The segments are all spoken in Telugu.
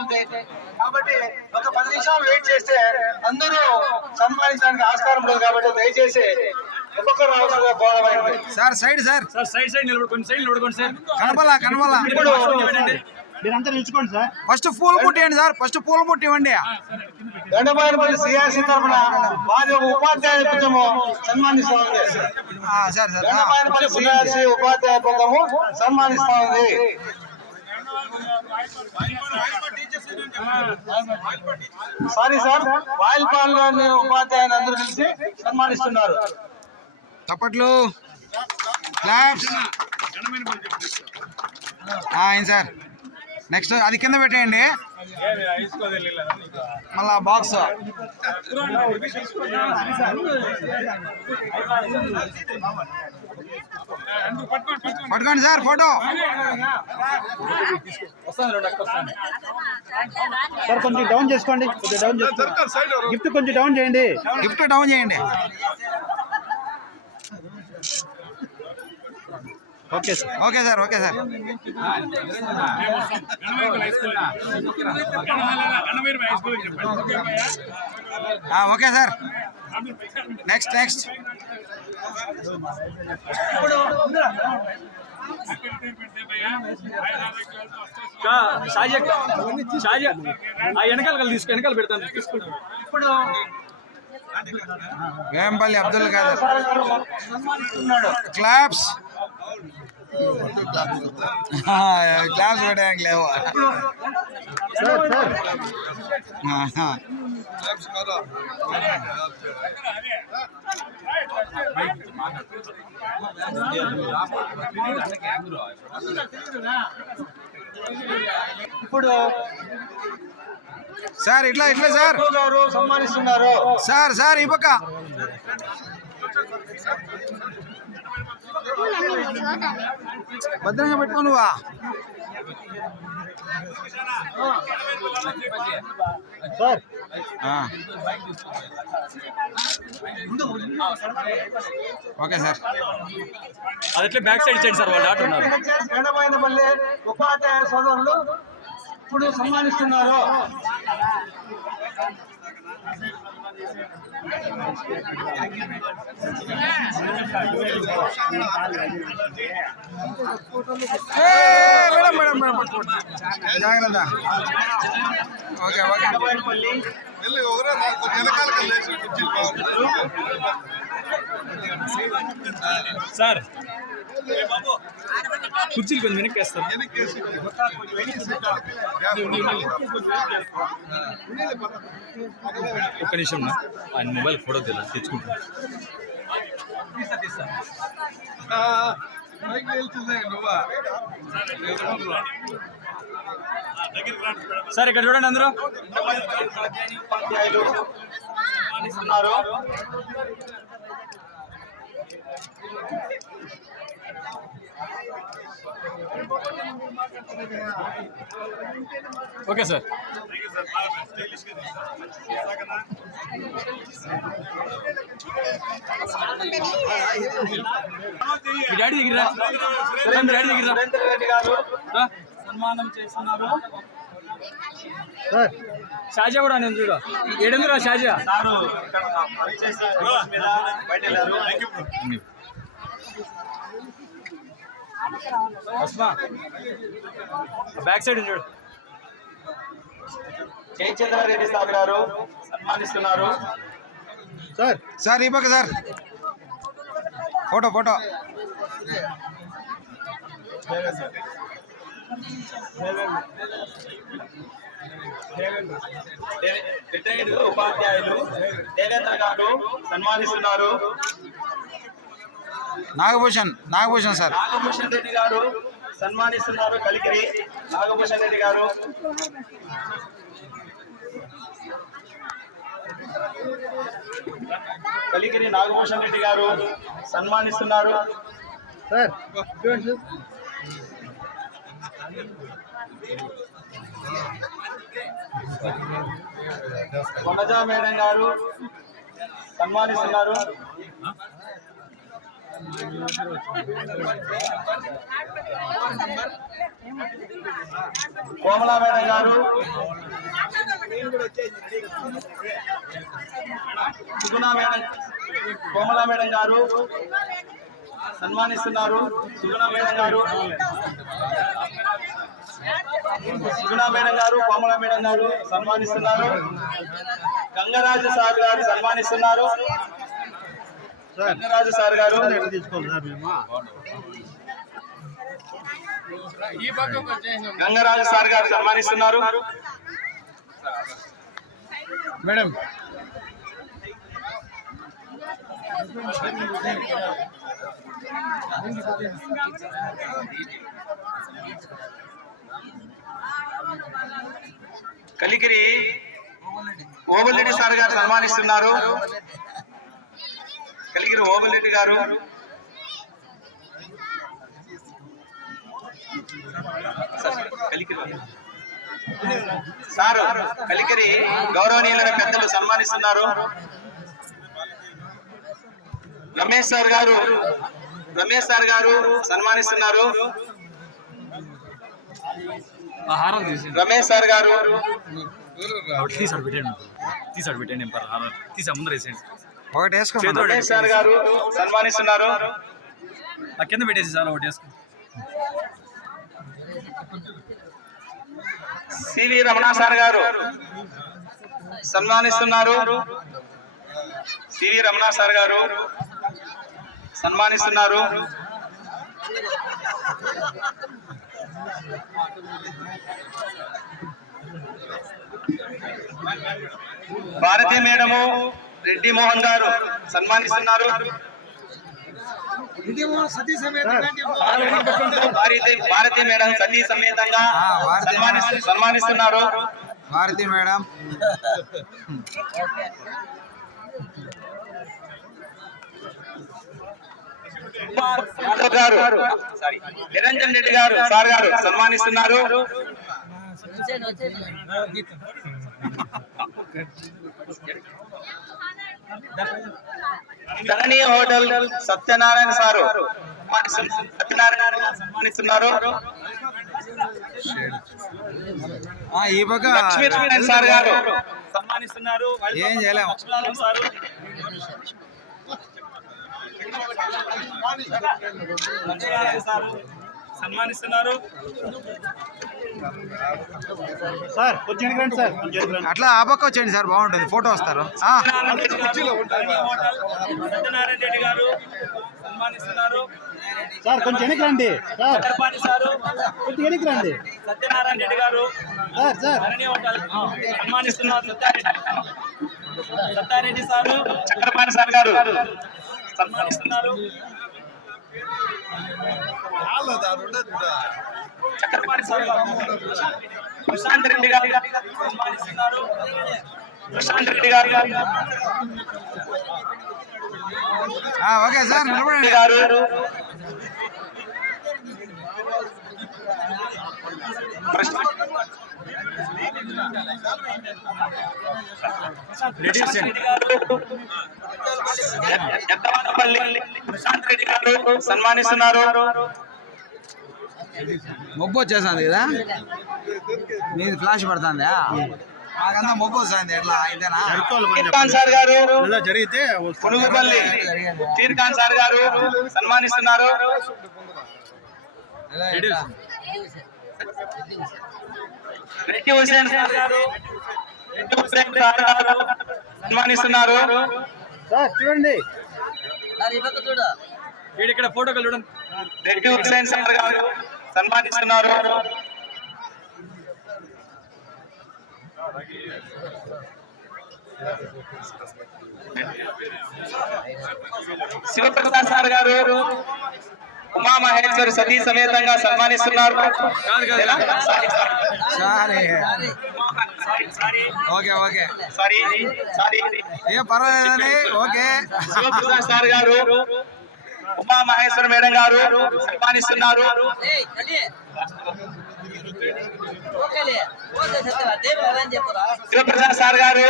ఉంటుంది. కాబట్టి ఒక 10 నిమిషాలు వెయిట్ చేస్తే అందరూ సన్మానించడానికి ఆస్కారం ఉండదు. కాబట్టి దయచేసి ఒక్కొక్కరు రావాల్సిందిగా కోరమైంది. సార్ సైడ్ నిలబడుకోండి, సార్ కనబలా ఇప్పుడు మీరంతా నిల్చుకోండి సార్. ఫస్ట్ పూలు ముట్టియండి సార్, ఫస్ట్ పూలు ముట్టివ్వండి. దండబాయనపల్లి సిఆర్సి తరఫున వారి ఉపాధ్యాయ బృందము సన్మానిస్తా ఉంది. దండబాయనపల్లి సిఆర్సి ఉపాధ్యాయ బృందము సన్మానిస్తా ఉంది. సారీ సార్, వాయిల్పాల్ ఉపాధ్యాయులు అందరూ కలిసి సన్మానిస్తున్నారు. చప్పట్లు, క్లాప్స్. సార్ నెక్స్ట్ అది కింద పెట్టేయండి, మళ్ళా బాక్స్. పట్టుకోండి సార్ ఫోటో. సార్ కొంచెం డౌన్ చేసుకోండి, గిఫ్ట్ కొంచెం డౌన్ చేయండి, గిఫ్ట్ డౌన్ చేయండి. Okay sir, okay sir, okay sir. Okay sir. Next వెనకాల పెడతాను. ఇప్పుడు వేంపల్లి అబ్దుల్ ఖాదర్. క్లాప్స్. క్లాప్స్ పెట్టడానికి లేవు. ఇప్పుడు సార్ ఇట్లా సార్ గారు సన్మానిస్తున్నారు. సార్ ఈ పక్క. భద్రంగా పెట్టుకో నువ్వా. Sir okay sir. అదట్లే బ్యాక్ సైడ్ ఇచ్చేయండి సార్, వాళ్ళు ఆడుతున్నారు. గండమైనపల్లి ఉపాధ్యాయ సోదరులు ఇప్పుడు సన్మానిస్తున్నారు. మేడం జాగ్రత్త. ఓకే సార్ కుర్చీలు కొంచెం వెనక్కి వేస్తారు. ఒక్క నిమిషం ఆయన మొబైల్ ఫోటో తెచ్చుకుంటాను. సార్ ఇక్కడ చూడండి అందరూ. Okay sir. డాడీ దగ్గర సన్మానం చేస్తున్నారు. షాజా కూడా నేను చూడ ఏడుందిరా షాజా. బ్యాక్ సైడ్ చూడు. జయచంద్రారెడ్డి సార్ గారు సన్మానిస్తున్నారు. సార్ ఈ పక్క సార్. ఫోటో ఉపాధ్యాయులు దేవేంద్ర గారు సన్మానిస్తున్నారు. నాగభూషణ్ సార్. నాగభూషణ్ రెడ్డి గారు సన్మానిస్తున్నారు. కలిగిరి నాగభూషణ్ రెడ్డి గారు. కలిగిరి నాగభూషణ్ రెడ్డి గారు సన్మానిస్తున్నారు. సార్ వనజా మేడం గారు సన్మానిస్తున్నారు. కోమలా మేడం గారు, సుగుణా మేడం, కోమలా మేడం గారు సన్మానిస్తున్నారు. సుగుణా మేడం గారు, సుగుణా మేడం గారు, కోమలా మేడం గారు సన్మానిస్తున్నారు. గంగరాజు సార్ గారు సన్మానిస్తున్నారు. గంగరాజు సార్ గారు, గంగరాజు సార్ గారు సన్మానిస్తున్నారు. మేడం కలిగిరి ఓబులరెడ్డి సార్ గారు సన్మానిస్తున్నారు. కలిగిరి ఓబులరెడ్డి గారు, సారు కలిగిరి గౌరవనీయులైన పెద్దలు సన్మానిస్తున్నారు. రమేష్ సార్ గారు, రమేష్ సార్ గారు సన్మానిస్తున్నారు. హారం తీసి రమేష్ సార్ గారు, తీసాడు పెట్టండి హారం తీసా ముందర వేసేయండి. ఒకటి వేసుకో. రమేష్ సార్ గారు సన్మానిస్తున్నారు. ఆ కింద పెట్టేసి చాలా ఒకటి వేసుకో. సివి రమణ సార్ గారు సన్మానిస్తున్నారు. సివి రమణ సార్ గారు సన్మానిస్తున్నారు. భారతీ మేడము రెడ్డి మోహన్ గారు సన్మానిస్తున్నారు. భారతీ మేడం సతీ సమేతంగా సన్మానిస్తున్నారు. భారతి మేడం గారు, నిరంజన్ రెడ్డి గారు సార్ గారు సన్మానిస్తున్నారు. ధరణి హోటల్ సత్యనారాయణ సారు సన్మానిస్తున్నారు. ఈ పక్క లక్ష్మీనారాయణ సార్ గారు సన్మానిస్తున్నారు. ఏం చేయలేము. సారు సన్మానిస్తున్నారు. సార్ కొంచెం రండి సార్. అట్లా ఆ పక్క వచ్చేయండి సార్, బాగుంటుంది, ఫోటో వస్తారు. సత్యనారాయణ రెడ్డి గారు సన్మానిస్తున్నారు. సార్ కొంచెం వెనక్కి రండి సార్. చక్రపాణి సారు, కొంచెం వెనక్కి రండి సత్యనారాయణ రెడ్డి గారు సార్. సార్ సన్మానిస్తున్నారు. సత్యారెడ్డి సారు, చక్రపాణి సార్ గారు సన్మానిస్తున్నారు. చక్రపాణి సార్ గారు, ప్రశాంత్ రెడ్డి గారు సన్మానిస్తున్నారు. ప్రశాంత్ రెడ్డి గారు, ఓకే సార్, నిలబడండి. గారు ప్రశాంత్ రెడ్డి గారు సన్మానిస్తున్నారు. మొబ్బు వచ్చేసింది కదా, నీది ఫ్లాష్ పడుతుందా? మాకంతా మొబ్బు వస్తుంది. ఎట్లా ఇదేనా? ఖాన్ సార్ గారు జరిగితే పునుగుపల్లి తీర్ ఖాన్ సార్ గారు సన్మానిస్తున్నారు. రెడ్డి హుసేన్ సార్ గారు, రెడ్డి హుసేన్ సార్ గారు సన్మానిస్తున్నారు. సార్ చూడండి, ఇక్కడ ఫోటో చూడండి. రెడ్డి హుసేన్ సార్ గారు సన్మానిస్తున్నారు. శివప్రసాద్ సార్ గారు ఉమా మహేశ్వరి సతీ సమేతంగా సన్మానిస్తున్నారు. ఓకే ఓకే, సారీ ఏ పర్వాలేదండి. ఓకే, శివప్రసాద్ సార్ గారు ఉమా మహేశ్వరి మేడం గారు సన్మానిస్తున్నారు. శివప్రసాద్ సార్ గారు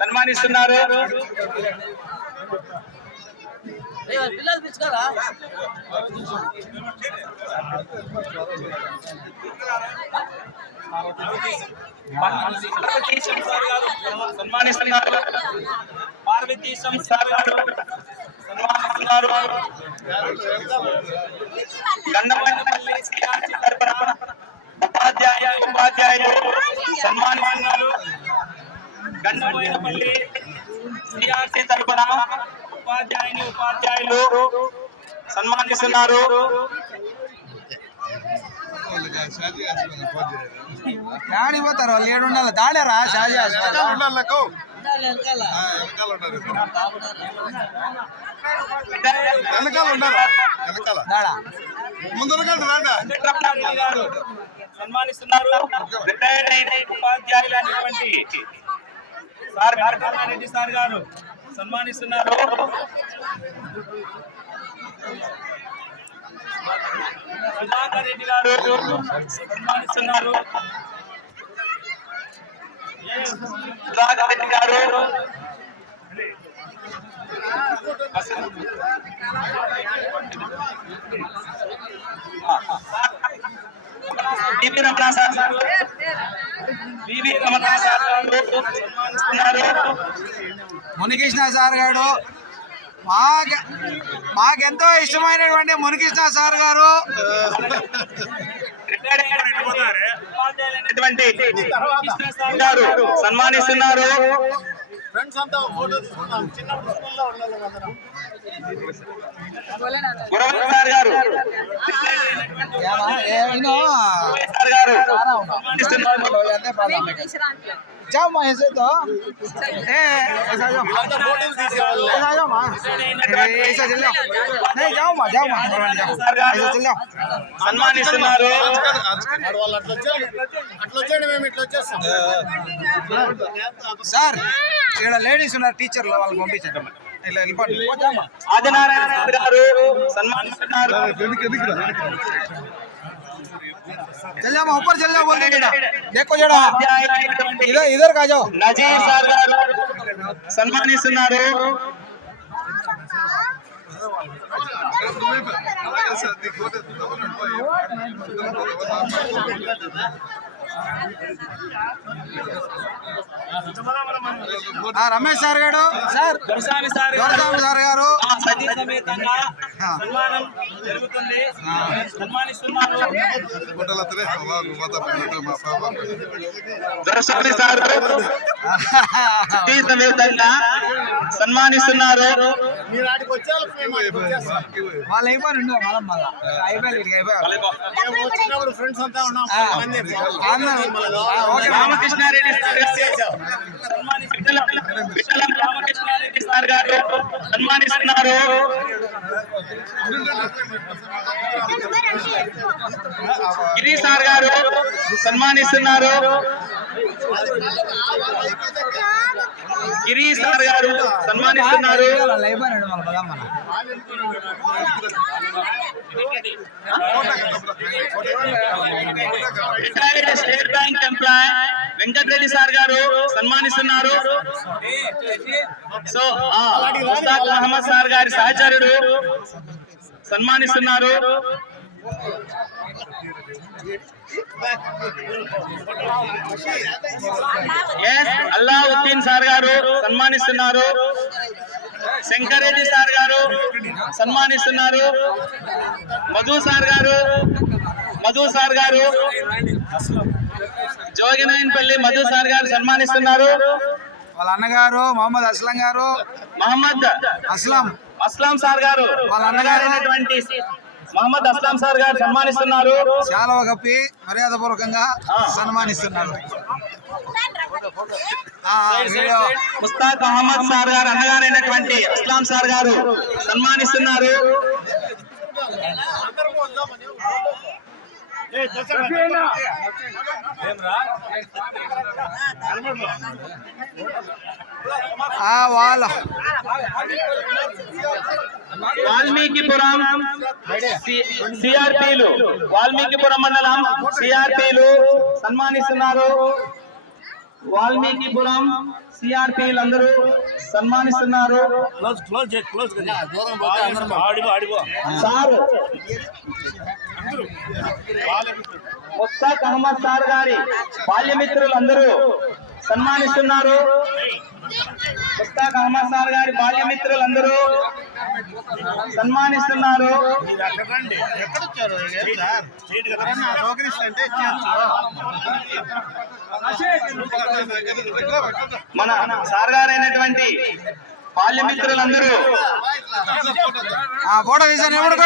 సన్మానిస్తున్నారు. పార్వతీశం సార్ గారు సన్మానిస్తున్నారు. పార్వతీశం సార్ గారు సన్మానిస్తున్నారు. గండమల్లి శ్రీఆర్చి తరపున ఉపాధ్యాయులు సన్మానిస్తున్నారు. గండమల్లి శ్రీఆర్చి తరపున ఉపాధ్యాయులు సన్మానిస్తున్నారు. దాడికి పోతారు వాళ్ళు, 7 ఉండాలి. దాడారా షాజీ దాడా సన్మానిస్తున్నారు. రిటైర్డ్ అయిన ఉపాధ్యాయులు అనేటువంటి సార్ వెంకటరామారెడ్డి సార్ గారు సన్మానిస్తున్నారు. సుధాకర్ రెడ్డి గారు సన్మానిస్తున్నారు. సుధాకర్ రెడ్డి గారు బివి రమణ సార్ సన్మానిస్తున్నారు. మునికృష్ణ సార్ గారు మాకెంతో ఇష్టమైనటువంటి మునికృష్ణ సార్ గారు సన్మానిస్తున్నారు. సార్ గారు जाओ माँ ऐसे तो ऐसा जाओ ऐसा जाओ माँ ऐसा चल जाओ नहीं जाओ माँ जाओ ऐसा चल जाओ సన్మానిస్తున్నారు. సార్ ఇక్కడ లేడీస్ ఉన్నారు, టీచర్లు వాళ్ళు పంపించండి. ఇట్లా వెళ్ళిపోండి. ఆదినారాయణ గారు సన్మానిస్తున్నారు. चल जाओ ऊपर चल जाओ बोलते बेटा देखो जरा इधर इधर का जाओ నజీర్ సార్ గారు సన్మానిస్తున్నారు. రమేష్ సార్ గారు సార్ దొరస్వామి సార్ గారు సతీ సమేతంగా సన్మానం జరుగుతుంది. సన్మానిస్తున్నారు. దొరస్వామి సార్ సతీ సమేతంగా సన్మానిస్తున్నారు. వాళ్ళు అయిపోయి మళ్ళీ రామకృష్ణారెడ్డి రామకృష్ణారెడ్డి సార్ గారు సన్మానిస్తున్నారు. గిరి సార్ గారు సన్మానిస్తున్నారు. గిరి సార్ గారు సన్మానిస్తున్నారు. Retired state bank employee Venkatareddy sir గారు సన్మానిస్తున్నారు. సో ముస్తాక్ మహమ్మద్ సార్ గారి సహచరుడు సన్మానిస్తున్నారు. అల్లావుద్దీన్ సార్ గారు సన్మానిస్తున్నారు. శంకరెడ్డి సార్ గారు సన్మానిస్తున్నారు. మధు సార్ గారు జోగినాయనపల్లి మధు సార్ గారు సన్మానిస్తున్నారు. వాళ్ళ అన్నగారు మహమ్మద్ అస్లం గారు అస్లాం సార్ గారు వాళ్ళ అన్నగారు అయినటువంటి మహమ్మద్ అస్లాం సార్ గారు సన్మానిస్తున్నారు. చాలా కప్పి మర్యాదపూర్వకంగా సన్మానిస్తున్నారు. ముస్తాక్ అహ్మద్ సార్ గారు అన్నగారైనటువంటి అస్లాం సార్ గారు సన్మానిస్తున్నారు. వాల్మీకిపురం సిఆర్పీలు వాల్మీకిపురం మండలం సిఆర్పీలు సన్మానిస్తున్నారు. వాల్మీకిపురం సిఆర్పిలందరూ సన్మానిస్తున్నారు. సార్ ముస్తాక్ అహ్మద్ సార్ గారి బాల్యమిత్రులందరూ సన్మానిస్తున్నారు. ముస్తాక్ అహ్మద్ సార్ గారి బాల్యమిత్రులందరూ సన్మానిస్తున్నారు. మన సార్ గారైనటువంటి బాల్యమిత్రులందరూ ఫోటో తీసాను ఎవడు